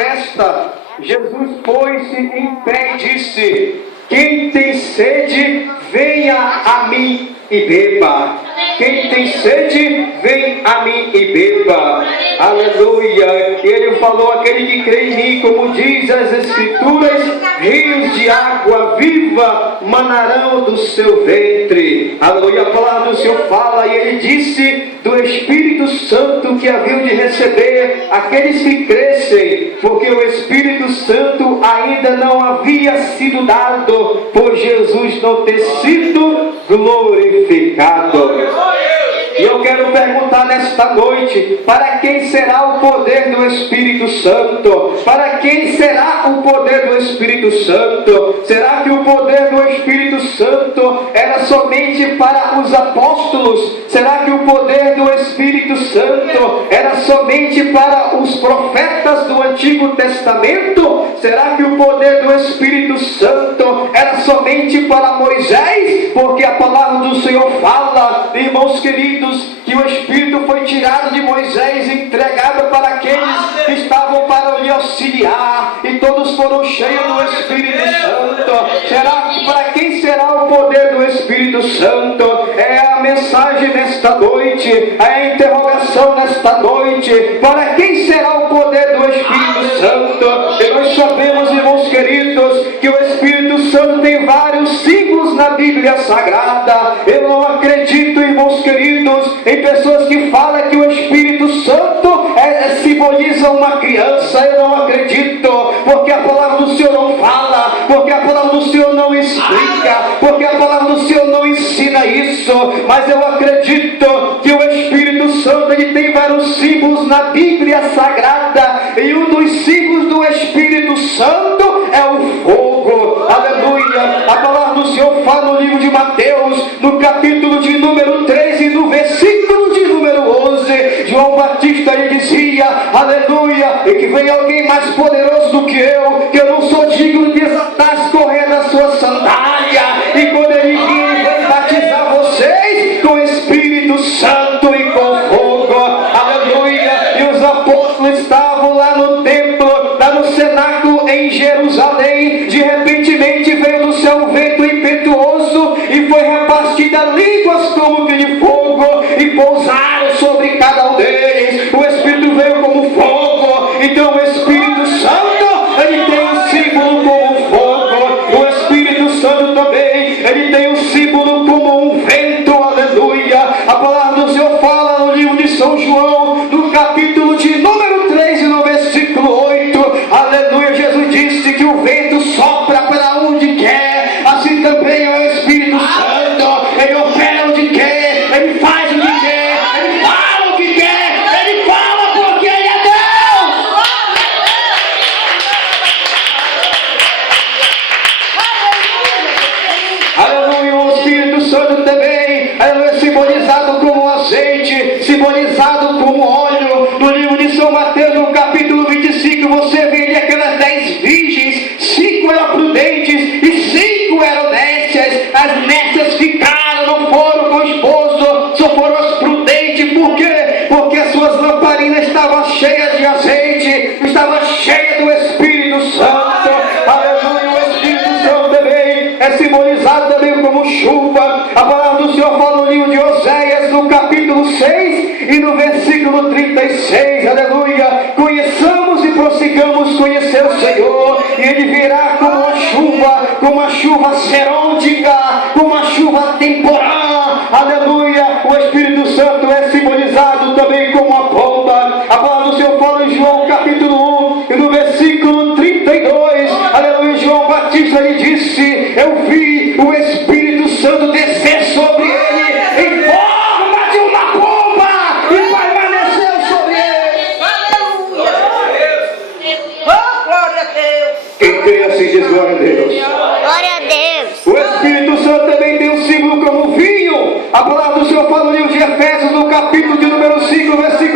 festa, Jesus pôs-se em pé e disse: quem tem sede, venha a mim e beba. Quem tem sede, vem a mim e beba. Aleluia. E ele falou: aquele que crê em mim, como diz as Escrituras, rios de água viva manarão do seu ventre. Aleluia. A palavra do Senhor fala, e ele disse do Espírito Santo que haviam de receber aqueles que crescem, porque o Espírito Santo ainda não havia sido dado, por Jesus não ter sido glorificado. E eu quero perguntar nesta noite: para quem será o poder do Espírito Santo? Para quem será o poder do Espírito Santo? Será que o poder do Espírito Santo era somente para os apóstolos? Será que o poder do Espírito Santo era somente para os profetas do Antigo Testamento? Será que o poder do Espírito Santo era somente para Moisés? Porque a palavra do Senhor fala, irmãos queridos, que o Espírito foi tirado de Moisés e entregado para aqueles que estavam para lhe auxiliar, e todos foram cheios do Espírito Santo. Será que para quem será o poder do Espírito Santo? É a mensagem nesta noite, é a interrogação nesta noite: para quem será o poder do Espírito Santo? E nós sabemos, irmãos queridos, que o Espírito Santo tem vários símbolos na Bíblia Sagrada. Eu não acredito, irmãos queridos, em pessoas que falam que o Espírito Santo simboliza uma criança. Eu não acredito, porque a palavra do Senhor não fala, porque a palavra do Senhor não explica, porque a palavra do Senhor não ensina isso. Mas eu acredito que o Espírito Santo, ele tem vários símbolos na Bíblia Sagrada, e um dos símbolos do Espírito Santo é o fogo. Aleluia. A palavra do Senhor fala no livro de Mateus, no capítulo de número 3 e no versículo de número 11, João Batista lhe dizia: aleluia, e que vem alguém mais poderoso do que eu não sou digno de desatar as correias da sua sandália, e quando ele vir, ele vai batizar vocês com o Espírito Santo e com fogo. Aleluia. E os apóstolos estavam lá no templo, lá no cenáculo em Jerusalém. De repentemente veio do céu um vento impetuoso, e foi repartida línguas como que de fogo, e pousaram sobre cada um deles. O Espírito veio como fogo. Então o Espírito Santo, ele tem um símbolo como fogo. O Espírito Santo também, ele tem um símbolo como um vento. Aleluia. A palavra do Senhor fala no livro de São João, no capítulo de número 3 e no versículo 8. Aleluia. Jesus disse que o vento sopra para onde quer, assim também é o Espírito Santo. Ele opera onde quer, ele faz o que quer, ele fala o que quer, ele fala porque ele é Deus. Aleluia. O Espírito Santo também, aleluia, simbolizado como azeite, simbolizado como óleo. No livro de São Mateus, no capítulo 25, você vê ali aquelas 10 virgens: 5 eram prudentes e 5 eram nécias. As nécias ficaram, não foram com o esposo, só foram as prudentes. Por quê? Porque as suas lamparinas estavam cheias de azeite, estavam cheias do Espírito Santo. Aleluia. O Espírito Santo também é simbolizado também como chuva. A palavra do Senhor fala no livro de Oséias, no capítulo 6 e no versículo 36. Aleluia. Conheçamos e prossigamos conhecer o Senhor, e ele virá como uma chuva serôdica, como uma chuva temporã. Aleluia. O Espírito Santo é simbolizado também como uma pomba. A palavra do Senhor fala em João capítulo 1 e no versículo 32. Aleluia. João Batista lhe disse: eu vi o Espírito Santo descer sobre ele em forma de uma pomba, e permaneceu sobre ele. Aleluia. Oh, glória a Deus. Quem crê assim diz glória a Deus. Glória a Deus. O Espírito Santo também tem um símbolo como vinho. A palavra do Senhor fala no livro de Efésios, no capítulo de número 5, versículo